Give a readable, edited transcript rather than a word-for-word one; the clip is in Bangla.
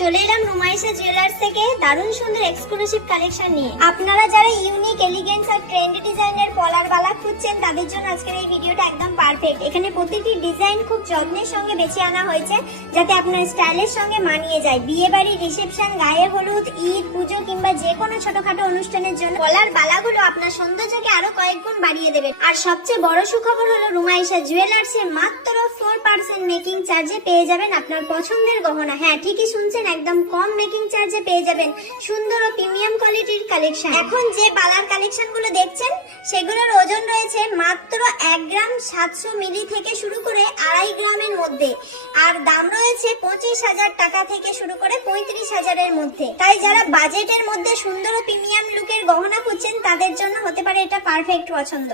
চলে এলাম রুমাইশা জুয়েলার্স থেকে দারুণ সুন্দর এক্সক্লুসিভ কালেকশন নিয়ে। আপনারা যারা ইউনিক, এলিগেন্স আর ট্রেন্ডি ডিজাইনের পলার বালা খুঁজছেন তাদের জন্য আজকের এই ভিডিওটা একদম পারফেক্ট। এখানে প্রতিটি ডিজাইন খুব যত্নের সঙ্গে বেছে আনা হয়েছে যাতে আপনার স্টাইলের সঙ্গে মানিয়ে যায়। বিয়ে বাড়ি, রিসেপশন, গায়ে হলুদ, ঈদ, পুজো কিংবা যে কোনো ছোটখাটো অনুষ্ঠানের জন্য পলার বালাগুলো আপনার সৌন্দর্যকে আরো কয়েক গুণ বাড়িয়ে দেবে। আর সবচেয়ে বড় সুখবর হলো রুমাইশা জুয়েলার্সে মাত্র 4% মেকিং চার্জে পেয়ে যাবেন আপনার পছন্দের গহনা। হ্যাঁ, ঠিকই শুনছেন, একদম কম মেকিং চার্জে পেয়ে যাবেন সুন্দর ও প্রিমিয়াম কোয়ালিটির কালেকশন। এখন যে বালার কালেকশন গুলো দেখছেন সেগুলোর ওজন রয়েছে মাত্র 1 গ্রাম 700 মিলি থেকে শুরু করে 2.5 গ্রামের মধ্যে, আর দাম রয়েছে 25,000 টাকা থেকে শুরু করে 35,000 এর মধ্যে। তাই যারা বাজেটের মধ্যে সুন্দর ও প্রিমিয়াম লুকের গহনা খুঁজছেন তাদের জন্য হতে পারে এটা পারফেক্ট পছন্দ।